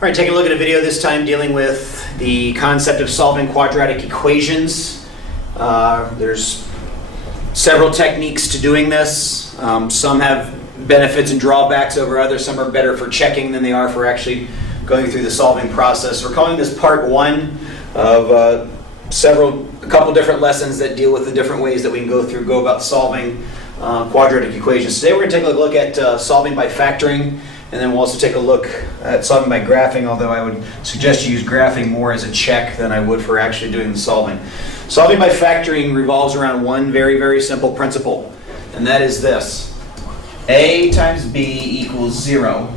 All right, taking a look at a video this time dealing with the concept of solving quadratic equations. There's several techniques to doing this. Some have benefits and drawbacks over others. Some are better for checking than they are for actually going through the solving process. We're calling this part one of a couple different lessons that deal with the different ways that we can go about solving quadratic equations. Today we're going to take a look at solving by factoring. And then we'll also take a look at solving by graphing, although I would suggest you use graphing more as a check than I would for actually doing the solving. Solving by factoring revolves around one very, very simple principle, and that is this. A times B equals 0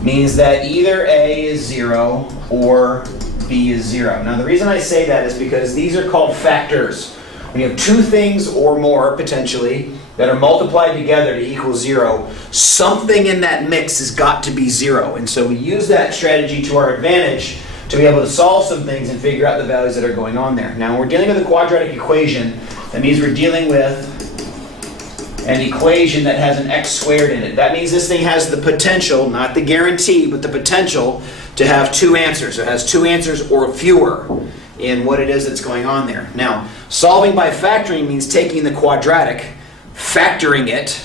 means that either A is 0 or B is 0. Now the reason I say that is because these are called factors. When you have two things or more, potentially, that are multiplied together to equal 0, something in that mix has got to be 0. And so we use that strategy to our advantage to be able to solve some things and figure out the values that are going on there. Now, when we're dealing with a quadratic equation, that means we're dealing with an equation that has an x squared in it. That means this thing has the potential, not the guarantee, but the potential to have two answers. It has two answers or fewer in what it is that's going on there. Now, solving by factoring means taking the quadratic, factoring it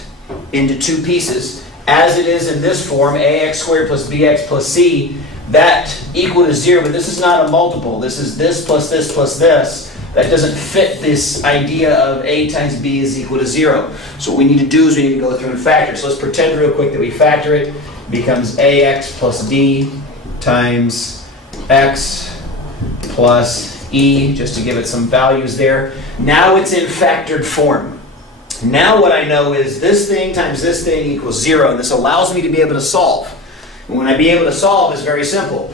into two pieces, as it is in this form, ax squared plus bx plus c, that equal to 0, but this is not a multiple. This is this plus this plus this. That doesn't fit this idea of a times b is equal to 0. So what we need to do is we need to go through and factor. So let's pretend real quick that we factor it. It becomes ax plus b times x plus e, just to give it some values there. Now it's in factored form. Now what I know is this thing times this thing equals 0, and this allows me to be able to solve. And when I be able to solve, it's very simple.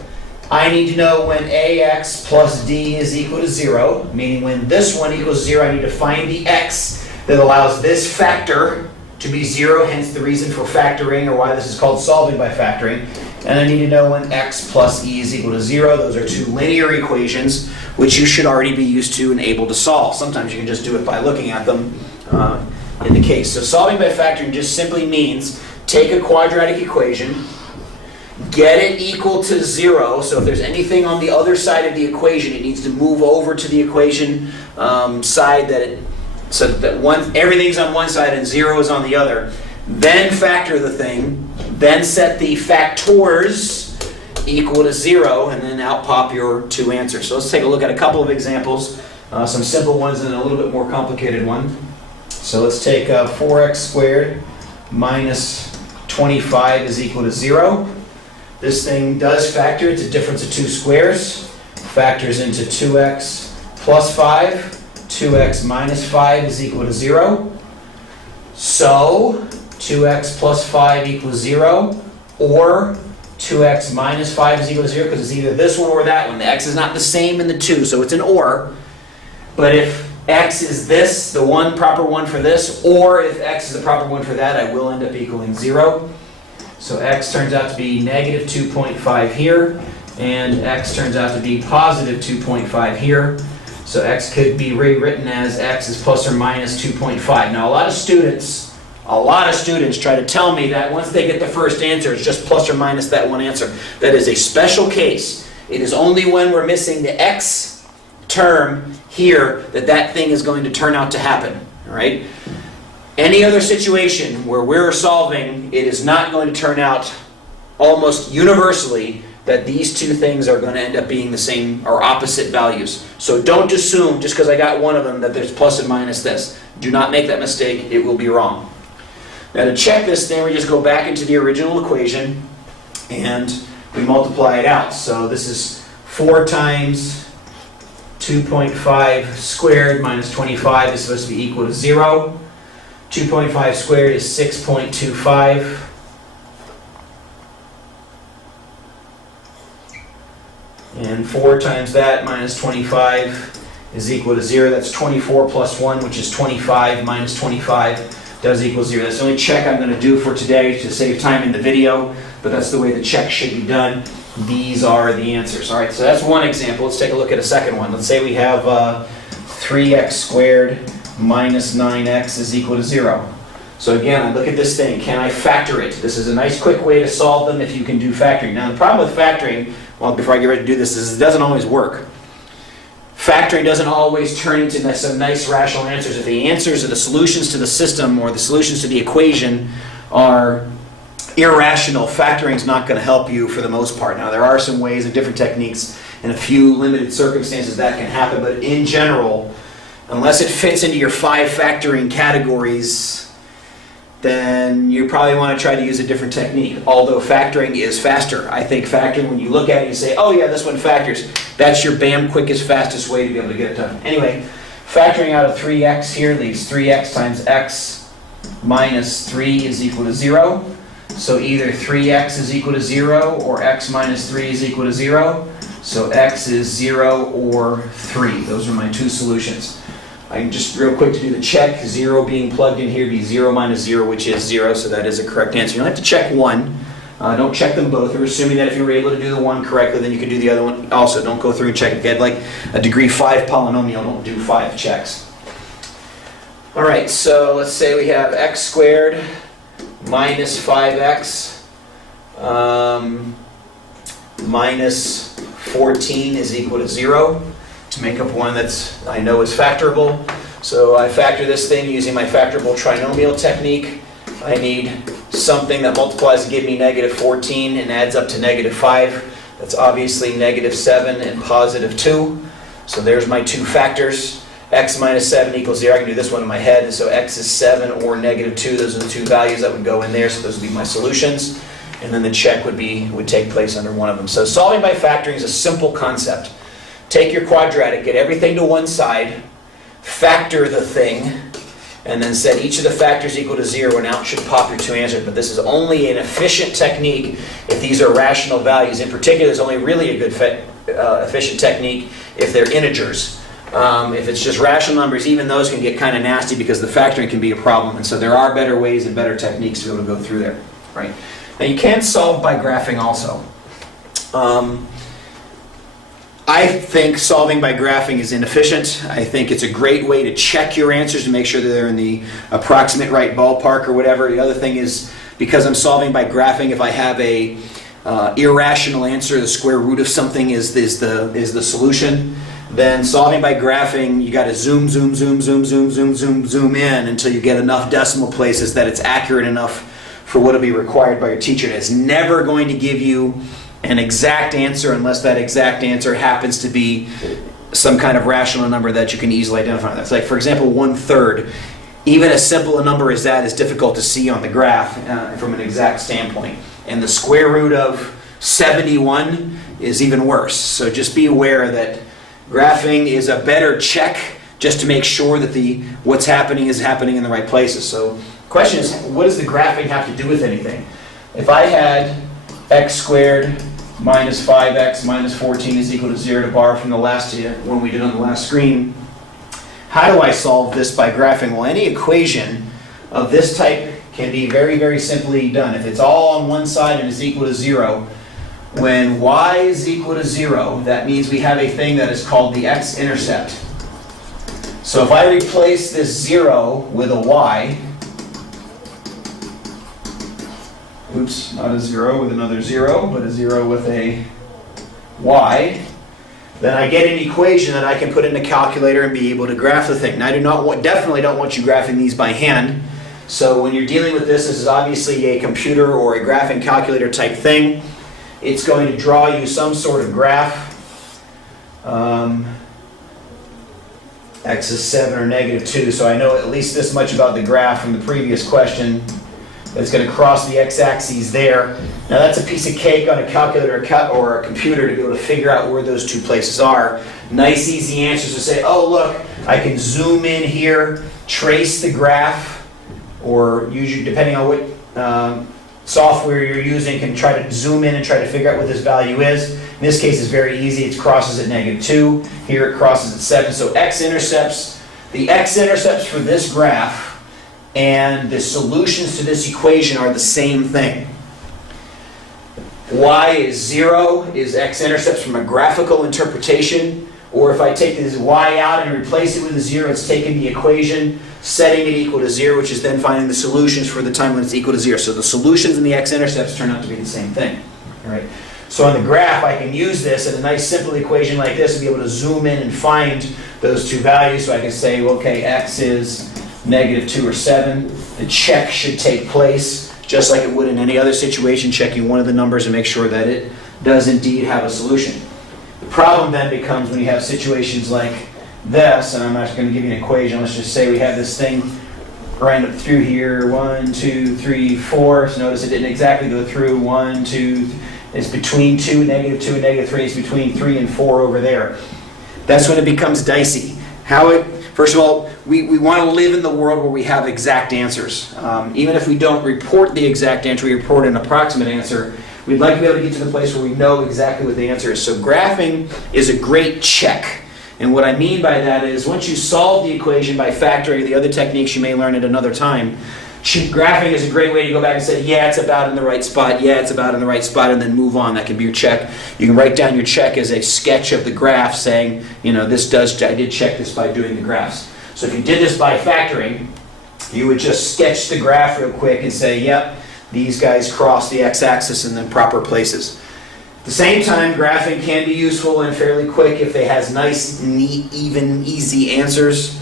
I need to know when ax plus d is equal to 0, meaning when this one equals 0, I need to find the x that allows this factor to be 0, hence the reason for factoring, or why this is called solving by factoring. And I need to know when x plus e is equal to 0. Those are two linear equations, which you should already be used to and able to solve. Sometimes you can just do it by looking at them in the case. So solving by factoring just simply means take a quadratic equation, get it equal to 0. So if there's anything on the other side of the equation, it needs to move over to the equation side so that everything's on one side and 0 is on the other. Then factor the thing, then set the factors equal to 0, and then out pop your two answers. So let's take a look at a couple of examples, some simple ones and a little bit more complicated one. So let's take 4x squared minus 25 is equal to 0. This thing does factor. It's a difference of two squares. Factors into 2x plus 5. 2x minus 5 is equal to 0. So 2x plus 5 equals 0, or 2x minus 5 is equal to 0, because it's either this one or that one. The x is not the same in the two, so it's an or. But if x is this, the one proper one for this, or if x is the proper one for that, I will end up equaling 0. So x turns out to be negative 2.5 here, and x turns out to be positive 2.5 here. So x could be rewritten as x is plus or minus 2.5. Now a lot of students try to tell me that once they get the first answer, it's just plus or minus that one answer. That is a special case. It is only when we're missing the x term here that thing is going to turn out to happen. All right? Any other situation where we're solving, it is not going to turn out almost universally that these two things are going to end up being the same or opposite values. So don't assume just because I got one of them that there's plus and minus this. Do not make that mistake. It will be wrong. Now to check this thing, we just go back into the original equation and we multiply it out. So this is 4 times 2.5 squared minus 25 is supposed to be equal to 0. 2.5 squared is 6.25. And 4 times that minus 25 is equal to 0. That's 24 plus 1, which is 25, minus 25 does equal 0. That's the only check I'm going to do for today to save time in the video, but that's the way the check should be done. These are the answers. All right, so that's one example. Let's take a look at a second one. Let's say we have 3x squared minus 9x is equal to 0. So again, I look at this thing, can I factor it? This is a nice quick way to solve them if you can do factoring. Now the problem with factoring, well, before I get ready to do this, is it doesn't always work. Factoring doesn't always turn into some nice rational answers. If the answers or the solutions to the system or the solutions to the equation are irrational, factoring is not going to help you for the most part. Now there are some ways and different techniques in a few limited circumstances that can happen, but in general, unless it fits into your 5 factoring categories, then you probably want to try to use a different technique. Although factoring is faster. I think factoring, when you look at it, you say, oh yeah, this one factors. That's your bam, quickest, fastest way to be able to get it done. Anyway, factoring out of 3x here leaves 3x times x minus 3 is equal to 0. So either 3x is equal to 0 or x minus 3 is equal to 0. So x is 0 or 3. Those are my 2 solutions. I can just real quick to do the check, 0 being plugged in here, be 0 minus 0, which is 0, so that is a correct answer. You don't have to check one. Don't check them both. We're assuming that if you were able to do the one correctly, then you can do the other one also. Don't go through and check it. Get like a degree 5 polynomial, don't do 5 checks. All right, so let's say we have x squared minus 5x minus 14 is equal to 0. To make up one that's I know is factorable. So I factor this thing using my factorable trinomial technique. I need something that multiplies to give me negative 14 and adds up to negative 5. That's obviously negative 7 and positive 2. So there's my 2 factors. X minus 7 equals 0. I can do this one in my head. And so x is 7 or negative 2. Those are the 2 values that would go in there. So those would be my solutions. And then the check would take place under one of them. So solving by factoring is a simple concept. Take your quadratic, get everything to one side, factor the thing, and then set each of the factors equal to 0, and out should pop your 2 answers. But this is only an efficient technique if these are rational values. In particular, it's only really a good efficient technique if they're integers. If it's just rational numbers, even those can get kind of nasty because the factoring can be a problem. And so there are better ways and better techniques to be able to go through there. Right? Now you can solve by graphing also. I think solving by graphing is inefficient. I think it's a great way to check your answers to make sure that they're in the approximate right ballpark or whatever. The other thing is, because I'm solving by graphing, if I have a irrational answer, the square root of something is the solution, then solving by graphing, you got to zoom in until you get enough decimal places that it's accurate enough for what will be required by your teacher. And it's never going to give you an exact answer unless that exact answer happens to be some kind of rational number that you can easily identify. That's like, for example, 1/3. Even as simple a number as that is difficult to see on the graph from an exact standpoint. And the square root of 71 is even worse. So just be aware that graphing is a better check just to make sure that what's happening is happening in the right places. So the question is, what does the graphing have to do with anything? If I had x squared minus 5x minus 14 is equal to 0, to borrow from the last one we did on the last screen, how do I solve this by graphing? Well, any equation of this type can be very, very simply done. If it's all on one side and is equal to 0, when y is equal to 0, that means we have a thing that is called the x-intercept. So if I replace this 0 with a y, oops, not a 0 with another 0, but a 0 with a y, then I get an equation that I can put in a calculator and be able to graph the thing. Now, I definitely don't want you graphing these by hand. So when you're dealing with this is obviously a computer or a graphing calculator type thing. It's going to draw you some sort of graph. X is 7 or negative 2, so I know at least this much about the graph from the previous question. It's going to cross the x-axis there. Now that's a piece of cake on a calculator or a computer to be able to figure out where those two places are. Nice easy answers to say, oh look, I can zoom in here, trace the graph, or usually depending on what software you're using, can try to zoom in and try to figure out what this value is. In this case it's very easy, it crosses at negative 2, here it crosses at 7, so x-intercepts, the x-intercepts for this graph and the solutions to this equation are the same thing. Y is 0 is x-intercepts from a graphical interpretation, or if I take this y out and replace it with a 0, it's taking the equation setting it equal to 0, which is then finding the solutions for the time when it's equal to 0. So the solutions and the x-intercepts turn out to be the same thing. All right. So on the graph, I can use this in a nice simple equation like this and be able to zoom in and find those two values. So I can say, well, okay, x is -2 or 7. The check should take place just like it would in any other situation, checking one of the numbers and make sure that it does indeed have a solution. The problem then becomes when you have situations like this, and I'm not going to give you an equation, let's just say we have this thing right up through here, 1, 2, 3, 4. So notice it didn't exactly go through 1, 2, it's between 2, -2 and -3, it's between 3 and 4 over there. That's when it becomes dicey. First of all, we want to live in the world where we have exact answers. Even if we don't report the exact answer, we report an approximate answer. We'd like to be able to get to the place where we know exactly what the answer is. So graphing is a great check. And what I mean by that is once you solve the equation by factoring the other techniques you may learn at another time, graphing is a great way to go back and say, yeah, it's about in the right spot, yeah, it's about in the right spot, and then move on. That can be your check. You can write down your check as a sketch of the graph saying, you know, I did check this by doing the graphs. So if you did this by factoring, you would just sketch the graph real quick and say, yep, these guys cross the x-axis in the proper places. At the same time, graphing can be useful and fairly quick if it has nice, neat, even, easy answers.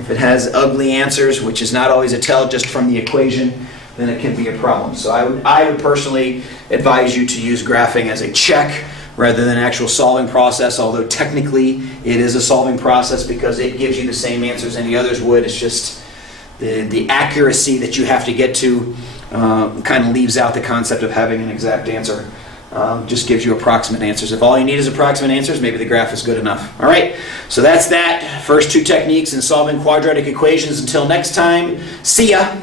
If it has ugly answers, which is not always a tell just from the equation, then it can be a problem. So I would personally advise you to use graphing as a check rather than an actual solving process, although technically it is a solving process because it gives you the same answers any others would. It's just the accuracy that you have to get to kind of leaves out the concept of having an exact answer. Just gives you approximate answers. If all you need is approximate answers, maybe the graph is good enough. All right, so that's that. First two techniques in solving quadratic equations. Until next time, see ya.